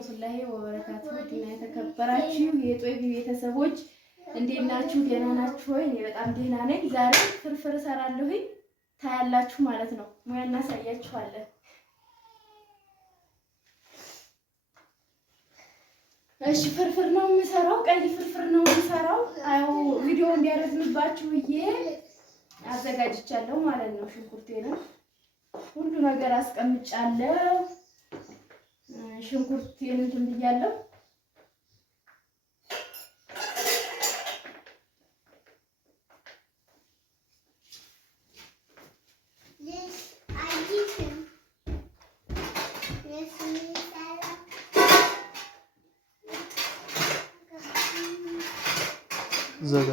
ወራህመቱላሂ ወበረካቱ። ውድና የተከበራችሁ የጦይቢ ቤተሰቦች እንዴት ናችሁ? ደህና ናችሁ ወይ? እኔ በጣም ደህና ነኝ። ዛሬ ፍርፍር እሰራለሁኝ ታያላችሁ ማለት ነው። ሙያ እናሳያችኋለን። እሺ ፍርፍር ነው የምሰራው፣ ቀይ ፍርፍር ነው የምሰራው። አው ቪዲዮ እንዲያረዝምባችሁ ብዬ አዘጋጅቻለሁ ማለት ነው። ሽንኩርቴንም ሁሉ ነገር አስቀምጫለሁ። ሽንኩርቴን እንትን ብያለሁ። ዘጋ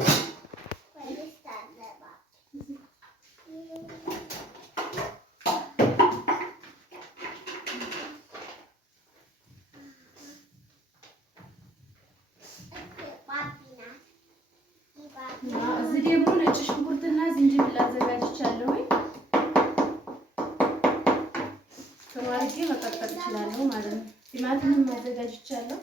እዚህ ደግሞ ነጭ ሽንኩርትና ዝንጅብል አዘጋጅቻለሁ። ከማርጌ መቀጠል እችላለሁ ማለት ነው። ቲማቲምም አዘጋጅቻለሁ።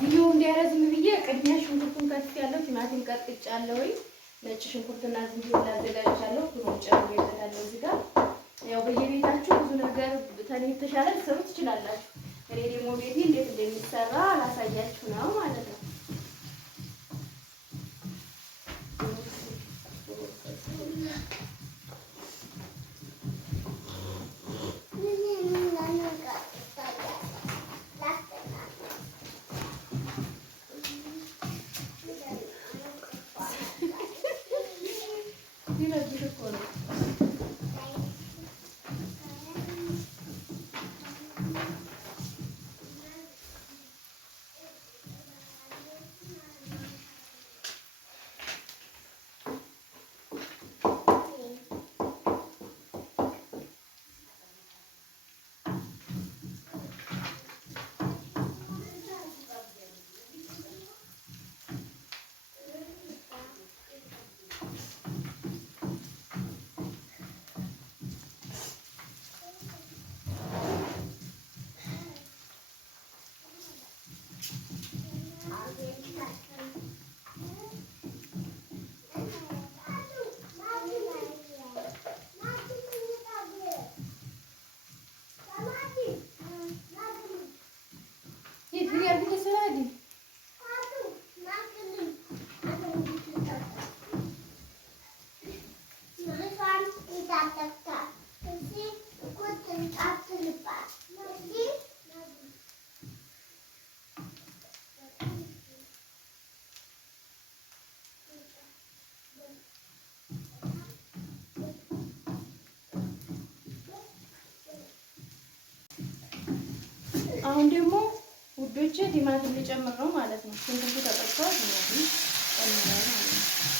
ቪዲዮ እንዲያረዝም ብዬ ቅድሚያ ሽንኩርቱን ከትፌያለሁ። ቲማቲም ቀጥቅጫለሁ። ነጭ ሽንኩርትና ዝንጅብል አዘጋጅቻለሁ። ሁሉም ጨምሬበታለሁ። እዚህ ጋር ያው በየቤታችሁ ብዙ ነገር ተኔ የተሻለ ልትሰሩ ትችላላችሁ። እኔ ደግሞ ቤቴ እንዴት እንደሚሰራ አላሳያችሁ ነው ማለት ነው። አሁን ደግሞ ውዶች ውዶቼ ቲማቲም ሊጨምር ነው ማለት ነው። ሽንኩርቱ ተጠብሷል። ቲማቲም ጨምራለሁ ማለት ነው።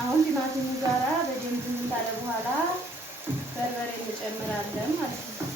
አሁን ቲማቲሙ ጋራ በደንብ ካለ በኋላ በርበሬ እንጨምራለን ማለት ነው።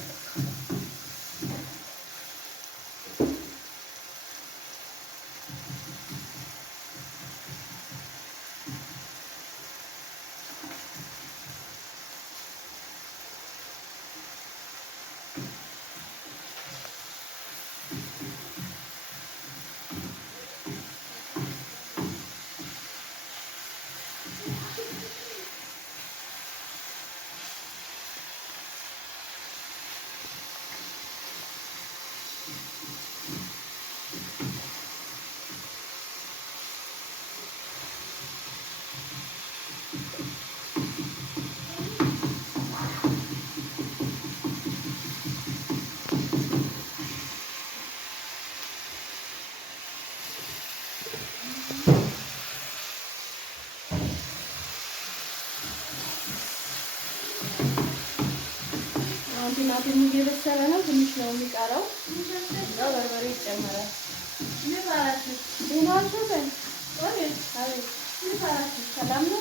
ቲማቲሙ እየበሰለ ነው። ትንሽ ነው የሚቀረው። እዛው በርበሬ ይጨመራል። ሰላም ነው።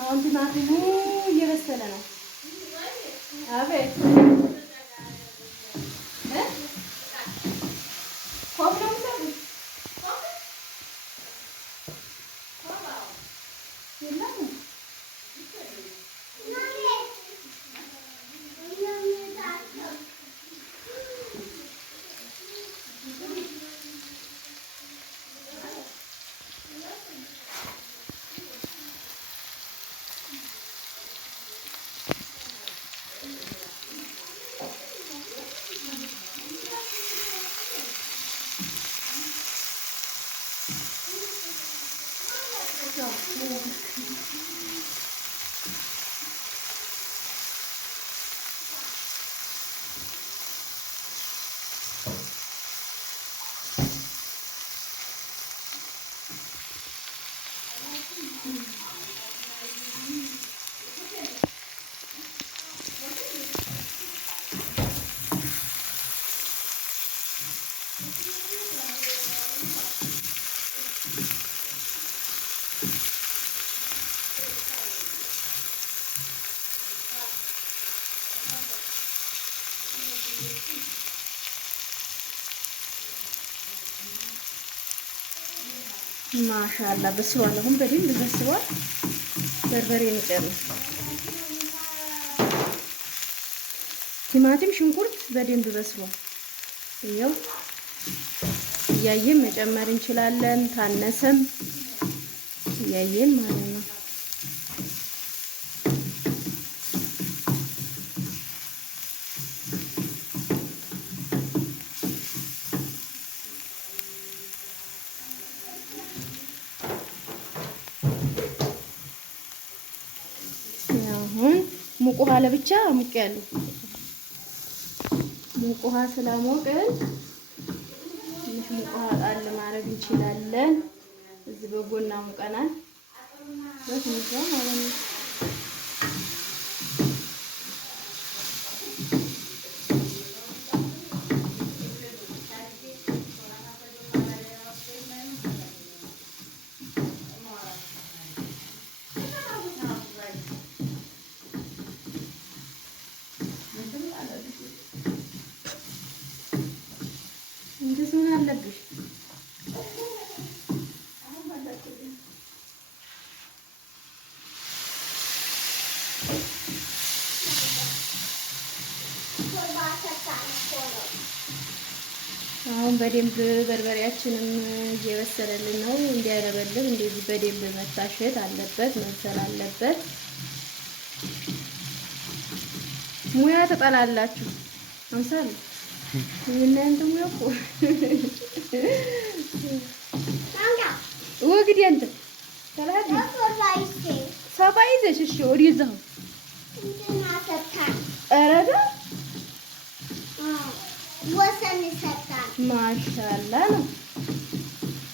አሁን ቲማቲሙ እየበሰለ ነው። አቤት ማሻአላ በስሏል። አሁን በደንብ በስሏል። በርበሬ እንጨምር። ቲማቲም፣ ሽንኩርት በደንብ በስሏል። ይኸው እያየን መጨመር እንችላለን። ታነሰም እያየን ማለት ነው። አሁን ሙቅ ውሃ ለብቻ ሙቅ ያለው ሙቅ ውሃ ስላሞቅን ትንሽ ሙቅ ውሃ ጣል ማድረግ እንችላለን። እዚህ በጎና ሙቀናል በትንሽ ማለት ነው። እንደዚህ ምን አለብሽ? አሁን በደንብ በርበሬያችንም እየበሰለልን ነው። እንዲያለበልብ እንደዚህ በደንብ መታሸት አለበት፣ መብሰል አለበት። ሙያ ትጠላላችሁ አምሳል እናንተ ሙያ እኮ ወግዲ አንተ ሰላዲ ሰባይዘሽ እሺ ወዲዛው እንትና ሰጣን አረጋ ወሰን ሰጣን ማሻአላ ነው።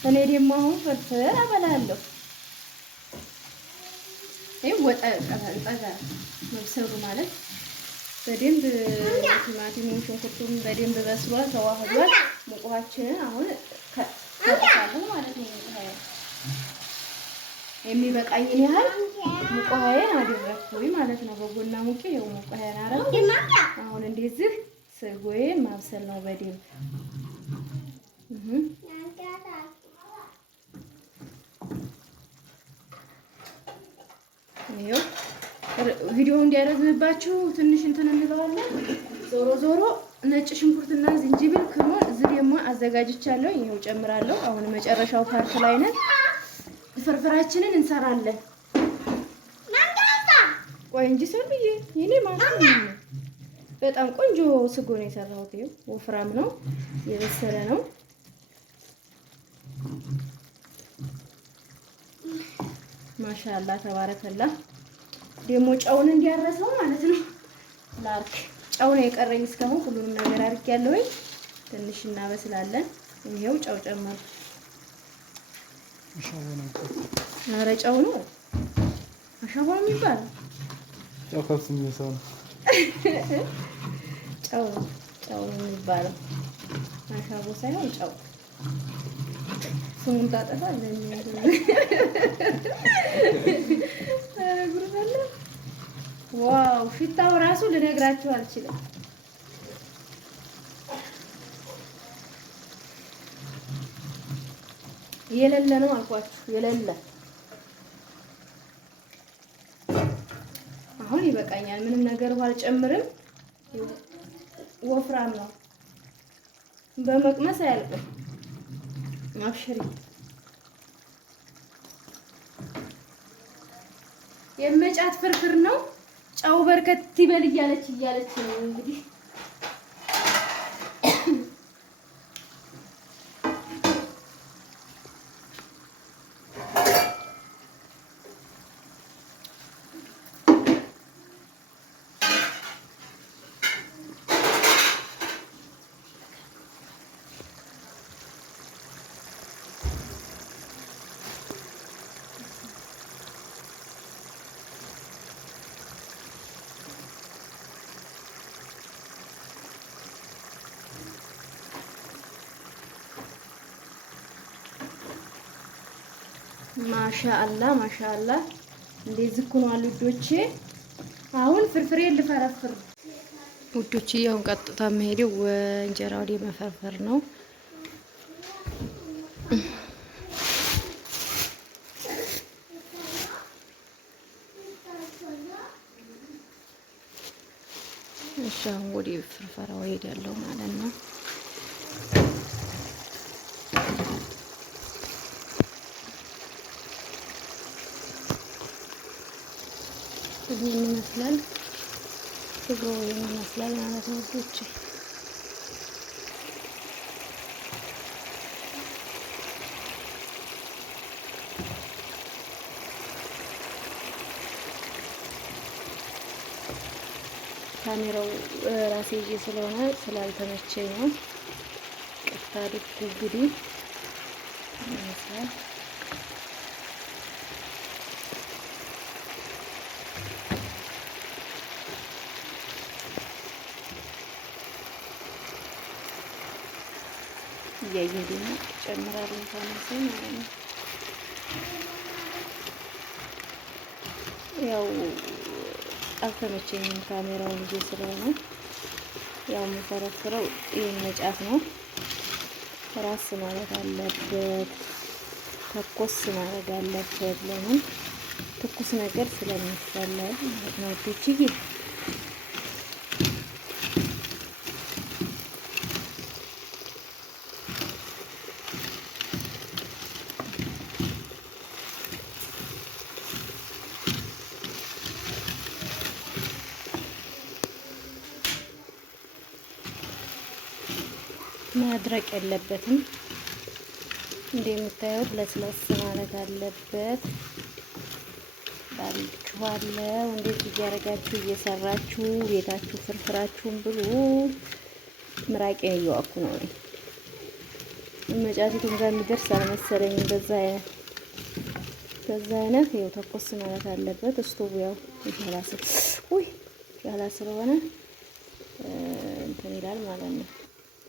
እኔ ደግሞ አሁን ፍርፍር አበላለሁ። ይሄ ወጣ ጠጋ መብሰሉ ማለት በደንብ ቲማቲሙን ሽንኩርቱን በደንብ በስሏል፣ ተዋህዷል። ሙቋችንን አሁን ከታታለ ማለት ነው። የሚበቃኝን ያህል ሙቋዬን አደረኩኝ ማለት ነው። በጎና ሙቄ ያው ሙቋዬን አረኩኝ። አሁን እንደዚህ ስጎዬን ማብሰል ነው በደንብ ይሄው ቪዲዮ እንዲያረዝምባችሁ ትንሽ እንትን እንለዋለን። ዞሮ ዞሮ ነጭ ሽንኩርትና ዝንጅብል ክሞን እዚህ ደግሞ አዘጋጅቻለሁ። ይሄው ጨምራለሁ። አሁን መጨረሻው ፓርት ላይ ነን። ፍርፍራችንን እንሰራለን። ቆይ እንጂ ሰልዬ የኔ ማለት ነው። በጣም ቆንጆ ስጎ ነው የሰራሁት። ይሄው ወፍራም ነው፣ የበሰለ ነው። ማሻአላ ተባረከላ። ደግሞ ጨውን እንዲያረሰው ማለት ነው። ላርክ ጨው ነው የቀረኝ እስካሁን። ሁሉንም ነገር አድርጌያለሁ። ትንሽ እናበስላለን። ይሄው ጨው ጨመር። ኧረ ጨው ነው አሻቦ የሚባለው ጨው ከብት የሚሰው ነው። ጨው ነው የሚባለው አሻቦ ሳይሆን ጨው። ስሙን ታጠፋለህ። ዋው ሽታው ራሱ ልነግራችሁ አልችልም። የሌለ ነው አልኳችሁ፣ የሌለ። አሁን ይበቃኛል። ምንም ነገር አልጨምርም። ወፍራም ነው፣ በመቅመስ አያልቅም። አብሽሪ። የመጫት ፍርፍር ነው። ጨው በርከት ይበል እያለች ነው እንግዲህ። ማሻአላ ማሻአላ እንደዚህ ሆኗል ውዶቼ። አሁን ፍርፍሬ ልፈረፍር ውዶቼ። አሁን ቀጥታ መሄደው እንጀራ ወደ መፈርፈር ነው። እሺ አሁን ወደ ፍርፈራው ሄዳለሁ ማለት ነው። ይሄን ይመስላል ስጎ ይመስላል ማለት ነው ውዶቼ። ካሜራው ራሴ ይዤ ስለሆነ ስላልተመቸኝ ነው። ቀጥታ ልክ እንግዲህ ይመስላል። እያየሁ ደግሞ ጨምራለሁ ታነሰ ማለት ነው። ያው አልተመቸኝም ካሜራውን ይዤ ስለሆነ ያው የምፈረፍረው ይሄን መጫፍ ነው። ራስ ማለት አለበት። ተኮስ ማድረግ አለበት። ለምን ትኩስ ነገር ስለሚፈለግ ማለት ነው። ዱችዬ ማድረቅ የለበትም። እንደምታዩት ለስለስ ማለት አለበት። ባልችኋለሁ እንደዚህ እያደረጋችሁ እየሰራችሁ ቤታችሁ ፍርፍራችሁን ብሉ። ምራቄን እየዋኩ ነው። መጫቲቱም ጋር የሚደርስ አልመሰለኝም። በዛ አይነት ይኸው ተኮስ ማለት አለበት። እስቶቡ ያው ያላ ስለሆነ እንትን ይላል ማለት ነው።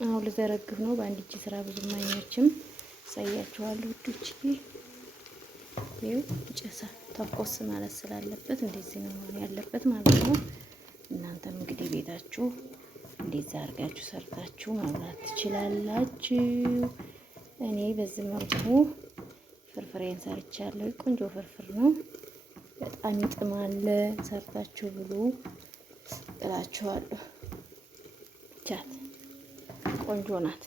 አሁን ልዘረግፍ ነው። በአንድ እጅ ስራ ብዙም አይመችም። ሳያችኋለሁ ውዶች። ይኸው ጭሳ ተኮስ ማለት ስላለበት እንደዚህ ነው መሆን ያለበት ማለት ነው። እናንተም እንግዲህ ቤታችሁ እንደዚህ አድርጋችሁ ሰርታችሁ መብላት ትችላላችሁ። እኔ በዚህ መልኩ ፍርፍሬን ሰርቻለሁ። ቆንጆ ፍርፍር ነው። በጣም ይጥማል። ሰርታችሁ ብሉ እላችኋለሁ። ቻት ቆንጆ ናት።